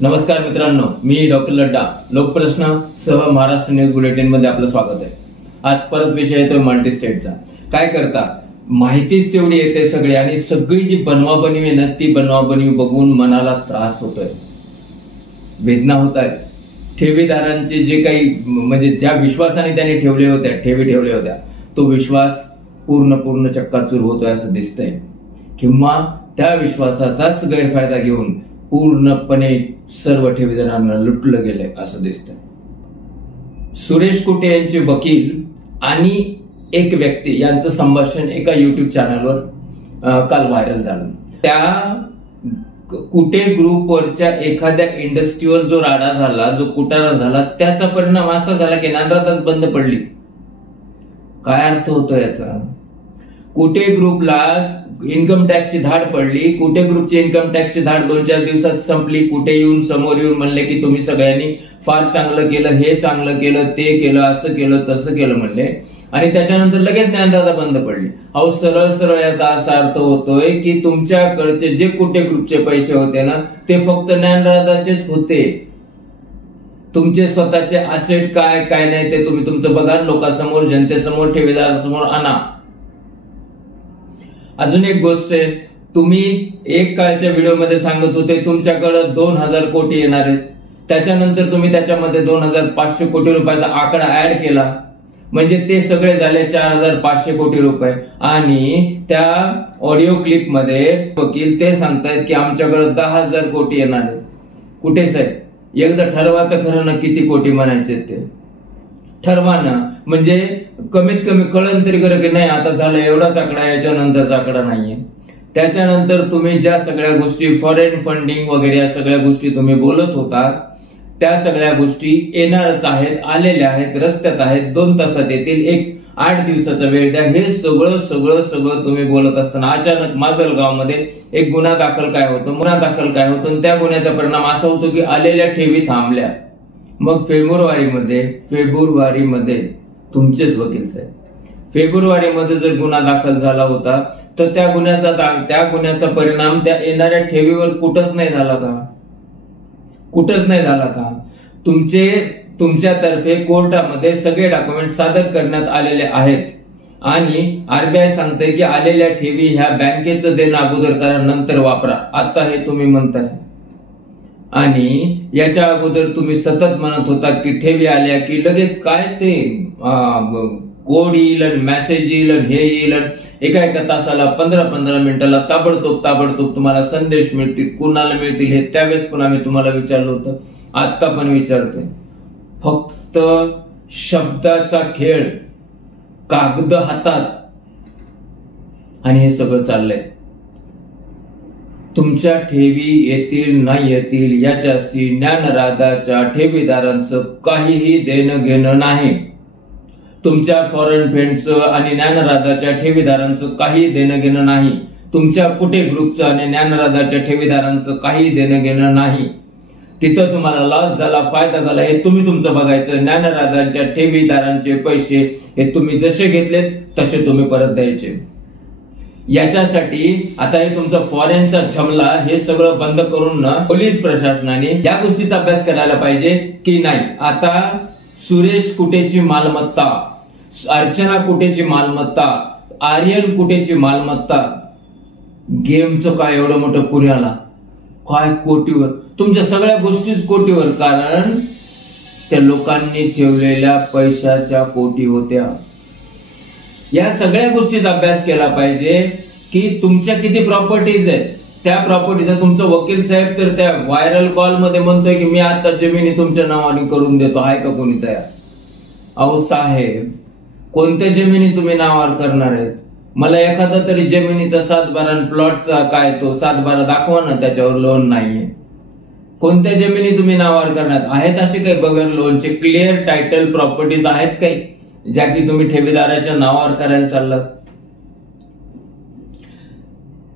नमस्कार मित्रांनो, मी डॉक्टर लड्डा लोकप्रश्न सह महाराष्ट्र न्यूज बुलेटिन मध्ये आपलं स्वागत आहे। आज परत विषय येतोय मल्टी स्टेटचा। काय करता, माहितीच तेवढी येते सगळी आणि सगळी जी बनवाबनवी आहे ना, ती बनवाबनवी बघून मनाला त्रास होतोय, वेदना होत आहेत। ठेवीदारांचे जे काही म्हणजे ज्या विश्वासाने त्यांनी ठेवी ठेवल्या होत्या, तो विश्वास पूर्ण चक्काचूर होतोय असं दिसतंय, किंवा त्या विश्वासाचाच गैरफायदा घेऊन पूर्णपणे सर्व ठेवीदारांना लुटलं गेलंय असं दिसतंय। सुरेश कुटे यांचे वकील आणि एक व्यक्ती यांचं संभाषण एका युट्यूब चॅनलवर काल व्हायरल झालं। त्या कुटे ग्रुपवरच्या एखाद्या इंडस्ट्रीवर जो राडा झाला, जो कुटाणा झाला, त्याचा परिणाम असा झाला की नांदरातच बंद पडली। काय अर्थ होतो याचा? कुटे ग्रुपला इन्कम टॅक्सची धाड पडली। कुटे ग्रुपची इन्कम टॅक्सची धाड 2-4 दिवसात संपली। कुटे येऊन समोर येऊन म्हणले की तुम्ही सगळ्यांनी फार चांगलं केलं, हे चांगलं केलं, ते केलं, असं केलं, तसं केलं म्हणले, आणि त्याच्यानंतर लगेच ज्ञानदाता बंद पडली। अहो सरळ याचा असा अर्थ होतोय की तुमच्याकडचे जे कुटे ग्रुपचे पैसे होते ना, ते फक्त ज्ञानदाताचेच होते। तुमचे स्वतःचे असेट काय नाही ते तुम्ही तुमचं बघा, लोकांसमोर, जनतेसमोर, ठेवीदारासमोर आणा। अजून एक गोष्ट आहे, तुम्ही एक काळच्या व्हिडिओमध्ये सांगत होते तुमच्याकडे 2000 कोटी येणार आहेत, त्याच्यानंतर तुम्ही त्याच्यामध्ये 2500 कोटी रुपयाचा आकडा ऍड केला, म्हणजे ते सगळे झाले 4500 कोटी रुपये। आणि त्या ऑडिओ क्लिप मध्ये वकील ते सांगतायत की आमच्याकडे 10,000 कोटी येणार आहेत। कुठे साहेब, एकदा ठरवा तर खरं ना किती कोटी म्हणायचे ते ठरवा ना, म्हणजे कमीत कमी कळण तरी कर की नाही आता झालं एवढाच आकडा, याच्यानंतरचा आकडा नाहीये। त्याच्यानंतर तुम्ही ज्या सगळ्या गोष्टी फॉरेन फंडिंग वगैरे या सगळ्या गोष्टी तुम्ही बोलत होता, त्या सगळ्या गोष्टी येणारच आहेत, आलेल्या आहेत, रस्त्यात आहेत, 2 तासात येतील, 8 दिवसाचा वेळ द्या। हे सगळं तुम्ही बोलत असताना अचानक माजलगावमध्ये एक गुन्हा दाखल काय होतो, त्या गुन्ह्याचा परिणाम असा होतो की आलेल्या ठेवी थांबल्या। मग फेब्रुवारीमध्ये तुमचेच वकील साहेब, फेब्रुवारीमध्ये जर गुन्हा दाखल झाला होता तर त्या गुन्ह्याचा परिणाम त्या येणाऱ्या ठेवीवर कुठंच नाही झाला का? तुमच्यातर्फे कोर्टामध्ये सगळे डॉक्युमेंट सादर करण्यात आलेले आहेत आणि आरबीआय सांगते की आलेल्या ठेवी ह्या बँकेचं देणं अगोदर करा, नंतर वापरा। आता हे तुम्ही म्हणताय, आणि याच्या अगोदर तुम्ही सतत म्हणत होता की ठेवी आल्या की लगेच काय ते कोड येईल, मेसेज येईल, हे येईल, एका तासाला 15 मिनिटाला ताबडतोब तुम्हाला संदेश मिळतील। कुणाला मिळतील हे त्यावेळेस पण आम्ही तुम्हाला विचारलं होतं, आता पण विचारतोय। फक्त शब्दाचा खेळ, कागद हातात, आणि हे सगळं चाललंय। तुमच्या ठेवी येतील नाही येतील याच्याशी ज्ञानराजाच्या ठेवीदारांचं काहीही देणं घेणं नाही। तुमच्या फॉरेन फ्रेंडचं आणि ज्ञानराजाच्या ठेवीदारांचं काही देणं घेणं नाही। तुमच्या कुटे ग्रुपचं आणि ज्ञानराजाच्या ठेवीदारांचं काही देणं घेणं नाही। तिथं तुम्हाला लॉस झाला, फायदा झाला, हे तुम्ही तुमचं बघायचं। ज्ञानराजांच्या ठेवीदारांचे पैसे हे तुम्ही जसे घेतलेत तसे तुम्ही परत द्यायचे। याच्यासाठी आता हे तुमचं फॉरेनचा झमला हे सगळं बंद करून ना पोलीस प्रशासनाने या गोष्टीचा अभ्यास करायला पाहिजे की नाही, आता सुरेश कुटेची मालमत्ता, अर्चना कुटेची मालमत्ता, आर्यन कुटेची मालमत्ता, गेमचं काय एवढं मोठं पुण्याला काय कोटीवर, तुमच्या सगळ्या गोष्टीच कोटीवर, कारण त्या लोकांनी ठेवलेल्या पैशाच्या कोटी होत्या। या सगळ्या गोष्टीचा अभ्यास केला पाहिजे की तुमच्या किती प्रॉपर्टीज आहेत, त्या प्रॉपर्टीचा तुमचं वकील साहेब तर त्या व्हायरल कॉल मध्ये म्हणतोय की मी आता जमिनी तुमच्या नावाने करून देतो, आहे का कोणी तयार? अहो साहेब, कोणत्या जमिनी तुम्ही नावावर करणार आहेत? मला एखादा तरी जमिनीचा 7/12 प्लॉटचा काय तो 7/12 दाखवा ना, त्याच्यावर लोन नाहीये। कोणत्या जमिनी तुम्ही नावावर करणार आहेत? असे काही बगैर लोनचे क्लिअर टायटल प्रॉपर्टीज आहेत काही ज्या की तुम्ही ठेवीदाराच्या नावावर करायला चाललात?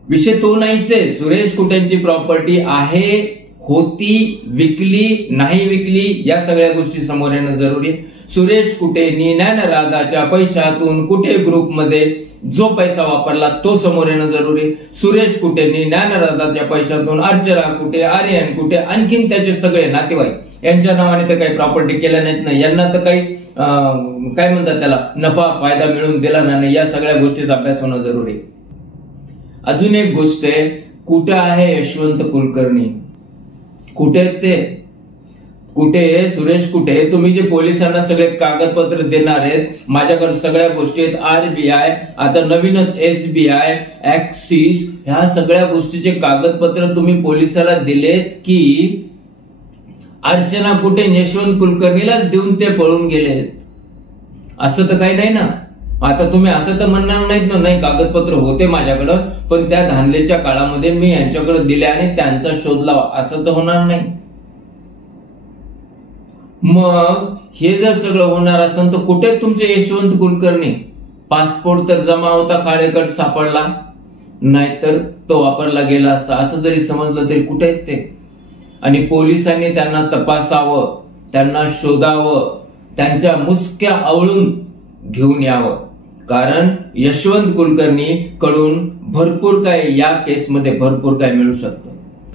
विषय तो नाहीच आहे। सुरेश कुटेंची प्रॉपर्टी आहे होती, विकली, नाही विकली, या सगळ्या गोष्टी समोर येणं जरुरी आहे. सुरेश कुटेंनी ज्ञानराधाच्या पैशातून कुटे ग्रुपमध्ये जो पैसा वापरला तो समोर येणं जरुरी आहे. सुरेश कुटेंनी ज्ञानराधाच्या पैशातून अर्चना कुटे, आर्यन कुटे, आणखीन त्याचे सगळे नातेवाईक यांच्या नावाने तर काही प्रॉपर्टी केल्या नाहीत ना, यांना तर काही काय म्हणतात त्याला नफा फायदा मिळून दिला नाही. या सगळ्या गोष्टीचा अभ्यास होणं जरुरी आहे. अजून एक गोष्ट आहे, कुठे आहे यशवंत कुलकर्णी? कुठे आहेत ते? कुठे सुरेश कुठे? तुम्ही जे पोलिसांना सगळे कागदपत्र देणार आहेत, माझ्याकडे सगळ्या गोष्टी आहेत, आरबीआय, आता नवीनच एसबीआय, ऍक्सिस, ह्या सगळ्या गोष्टीचे कागदपत्र तुम्ही पोलिसाला दिलेत की अर्चना कुटे यशवंत कुलकर्णीलाच देऊन ते पळून गेलेत? असं तर काही नाही ना. आता तुम्ही असं तर म्हणणार नाहीत ना, नाही कागदपत्र होते माझ्याकडं, पण त्या धांदलेच्या काळामध्ये मी यांच्याकडे दिले आणि त्यांचा शोध लावा, असं तर होणार नाही. मग हे जर सगळं होणार असेल तर कुठे तुमचे यशवंत कुलकर्णी? पासपोर्ट तर जमा होता, काळेकट सापडला, नाहीतर तो वापरला गेला असता, असं जरी समजलं तरी कुठे आहेत ते? आणि पोलिसांनी त्यांना तपासावं, त्यांना शोधावं, त्यांच्या मुसक्या आवळून घेऊन यावं, कारण यशवंत कुलकर्णी कडून भरपूर काय या केसमध्ये भरपूर काय मिळू शकतं.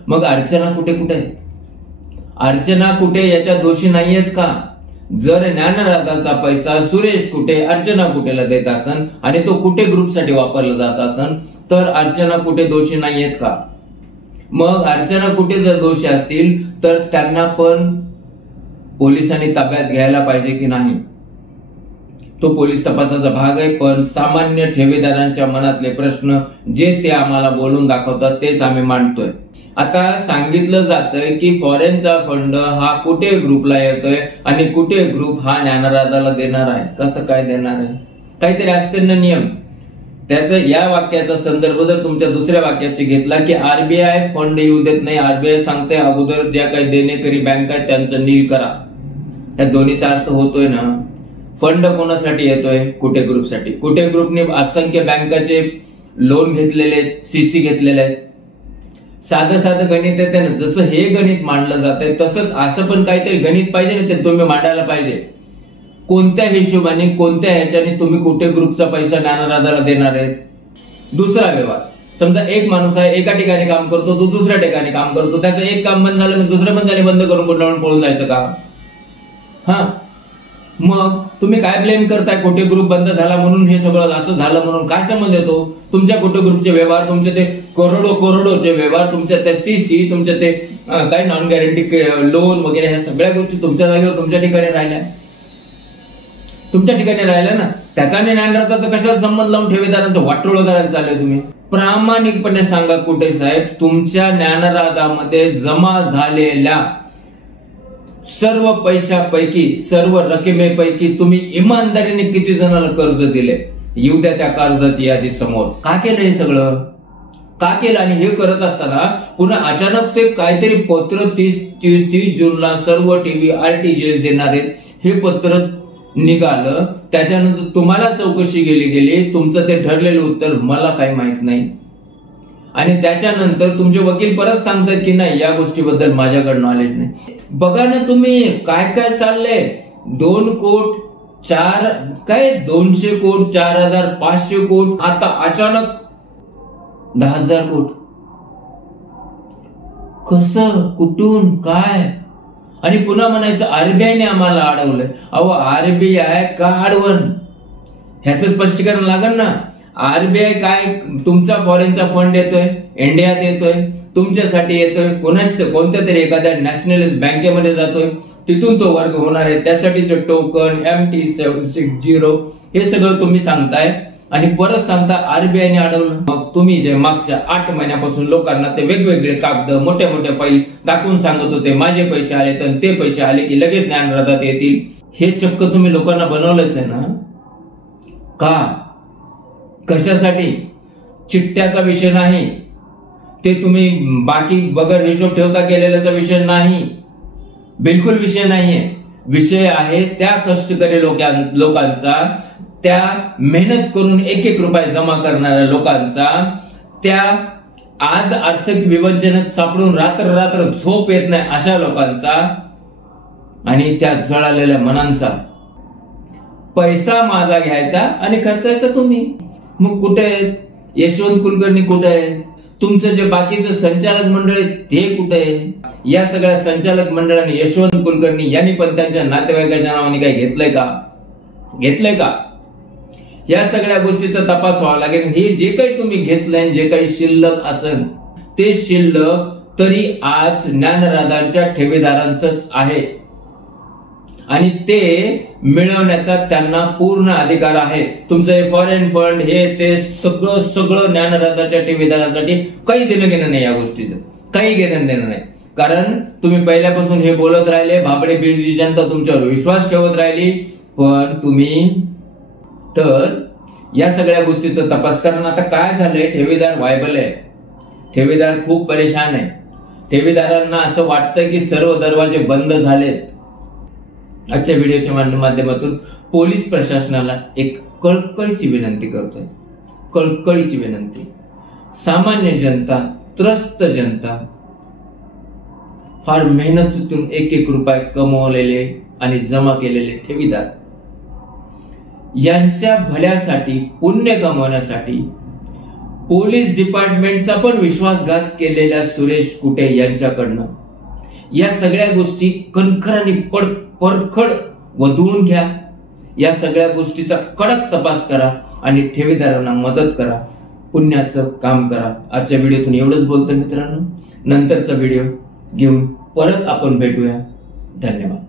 मग अर्चना कुठे आहेत? अर्चना कुठे याच्या दोषी नाहीयेत का? जर ज्ञानराधाचा पैसा सुरेश कुटे अर्चना कुटेला देत असन आणि तो कुटे ग्रुपसाठी वापरला जात असन तर अर्चना कुटे दोषी नाहीयेत का? मग अर्चना कुटे जर दोषी असतील तर त्यांना पण पोलिसांनी ताब्यात घ्यायला पाहिजे की नाही? तो पोलीस तपासाचा भाग आहे. पण सामान्य ठेवीदारांच्या मनातले प्रश्न जे ते आम्हाला बोलून दाखवतात तेच आम्ही मांडतोय. आता सांगितलं जातंय की फॉरेनचा फंड हा कुटे ग्रुपला येतोय आणि कुटे ग्रुप हा ज्ञानराधाला देणार आहे. कसं काय देणार आहे? काहीतरी असते ना नियम. त्याचं या वाक्याचा संदर्भ जर तुमच्या दुसऱ्या वाक्याशी घेतला की आरबीआय फंड येऊ देत नाही, आरबीआय सांगते अगोदर ज्या काही देणेकरी बँक आहेत त्यांचं नील करा, या दोन्हीचा अर्थ होतोय ना. फंड कोणासाठी येतोय? कुटे ग्रुपसाठी. कुटे ग्रुपने असंख्य बँकाचे लोन घेतलेले, सीसी घेतलेले आहेत. साधं गणित आहे ना, जसं हे गणित मांडलं जात आहे तसंच असं पण काहीतरी गणित पाहिजे ना, ते तुम्ही मांडायला पाहिजे. कोणत्या हिशोबाने कोणत्या ह्याच्याने तुम्ही कुटे ग्रुपचा पैसा ज्ञानराधाला देणार आहेत? दुसरा व्यवहार, समजा एक माणूस आहे, एका ठिकाणी काम करतो, तो दुसऱ्या ठिकाणी काम करतो, त्याचं एक काम बंद झालं दुसरं पण त्याने बंद करून कुठं पळून जायचं का? हा, मग तुम्ही काय ब्लेम करताय? कुटे ग्रुप बंद झाला म्हणून हे सगळं असं झालं म्हणून काय संबंध येतो? तुमच्या कुटे ग्रुपचे व्यवहार, तुमचे ते करोडोचे व्यवहार, तुमच्या त्या सीसी, तुमच्या ते काय नॉन गॅरंटी लोन वगैरे, ह्या सगळ्या गोष्टी तुमच्या जागेवर तुमच्या ठिकाणी राहिल्या, ना. त्याचा ज्ञानराधाचा कशाला संबंध लावून ठेवीदारांचं वाटोळं करायला चाललंय तुम्ही? प्रामाणिकपणे सांगा कुटे साहेब, तुमच्या ज्ञानराधामध्ये जमा झालेल्या सर्व पैशापैकी, सर्व रकमेपैकी तुम्ही इमानदारीने किती जणांना कर्ज दिले? येऊ द्या त्या कर्जाची यादी समोर. का केलं हे सगळं? का केलं? आणि हे करत असताना पुन्हा अचानक ते काहीतरी पत्र 30 जूनला सर्व टीव्ही आरटीजीएस देणार आहेत, हे पत्र निघालं. त्याच्यानंतर तुम्हाला चौकशी गेली, तुमचं ते ठरलेलं उत्तर मला काही माहित नाही. आणि त्याच्यानंतर तुमचे वकील परत सांगतात की नाही, या गोष्टीबद्दल माझ्याकडे नॉलेज नाही. बघा ना तुम्ही काय काय चाललंय. 2 कोट 4 काय 200 कोट 4500 कोट, आता अचानक 10,000 कोट. कसं, कुठून, काय? आणि पुन्हा म्हणायचं आरबीआयने आम्हाला अडवलंय. अहो, आरबीआय का अडवण? ह्याचं स्पष्टीकरण लागेल ना. आरबीआय काय तुमचा फॉरेनचा फंड येतोय, इंडियात येतोय, तुमच्यासाठी येतोय, कोणत्या तरी एखाद्या नॅशनलाइज बँकेमध्ये जातोय, तिथून तो वर्ग होणार आहे, त्यासाठीचे टोकन MT760 हे सगळं तुम्ही सांगताय आणि परत सांगता आरबीआयने अडवलं. मग तुम्ही जे मागच्या 8 महिन्यापासून लोकांना ते वेगवेगळे कागद, मोठ्या मोठ्या फाईल दाखवून सांगत होते माझे पैसे आले तर ते पैसे आले की लगेच ज्ञानराधात येतील, हे चक्क तुम्ही लोकांना बनवलंच आहे ना. का? कशासाठी? चिठ्ठ्याचा विषय नाही, ते तुम्ही बाकी बगर हिशोब ठेवता केलेल्याचा विषय नाही, बिलकुल विषय नाहीये. विषय आहे त्या कष्टकरी लोकांचा, त्या मेहनत करून 1-1 रुपये जमा करणाऱ्या लोकांचा, त्या आज आर्थिक विवंचनेत सापडून रात्र रात्र झोप येत नाही अशा लोकांचा आणि त्या जळालेल्या मनांचा पैसा माझा घ्यायचा आणि खर्चायचा तुम्ही. मग कुठे आहेत यशवंत कुलकर्णी, कुठे आहे तुमचं जे बाकीचं संचालक मंडळ आहे ते कुठे आहे? या सगळ्या संचालक मंडळाने यशवंत कुलकर्णी यांनी पण त्यांच्या नातेवाईकाच्या नावाने काही घेतलंय का? या सगळ्या गोष्टीचा तपास व्हावा लागेल. हे जे काही तुम्ही घेतलंय, जे काही शिल्लक असेल ते शिल्लक तरी आज ज्ञानराजांच्या ठेवीदारांचंच आहे आणि ते मिळवण्याचा त्यांना पूर्ण अधिकार आहे. तुमचं फॉरेन फंड हे ते सगळं ज्ञानराजाच्या ठेवीदारासाठी काही देणं घेणं नाही, या गोष्टीचं काही घेणं देणं नाही. कारण तुम्ही पहिल्यापासून हे बोलत राहिले, भाबडे बीडची जनता तुमच्यावर विश्वास ठेवत राहिली, पण तुम्ही तर या सगळ्या गोष्टीचा तपास करा. आता काय झालंय, ठेवीदार व्हायबल आहे, ठेवीदार खूप परेशान आहे. ठेवीदारांना असं वाटतं की सर्व दरवाजे बंद झालेत. आजच्या व्हिडिओच्या माध्यमातून पोलीस प्रशासनाला एक कळकळीची विनंती करतोय, कळकळीची विनंती. सामान्य जनता, त्रस्त जनता, फार मेहनतीतून एक एक रुपये कमवलेले आणि जमा केलेले ठेवीदार यांच्या भल्यासाठी, पुण्य कमवण्यासाठी पोलीस डिपार्टमेंटचा पण विश्वासघात केलेल्या सुरेश कुटे यांच्याकडनं या सगळ्या गोष्टी कणखर आणि परखड वधवून घ्या. या सगळ्या गोष्टीचा कडक तपास करा आणि ठेवीदारांना मदत करा, पुण्याचं काम करा. आजच्या व्हिडिओतून एवढंच बोलतो मित्रांनो. नंतरचा व्हिडिओ घेऊन परत आपण भेटूया. धन्यवाद.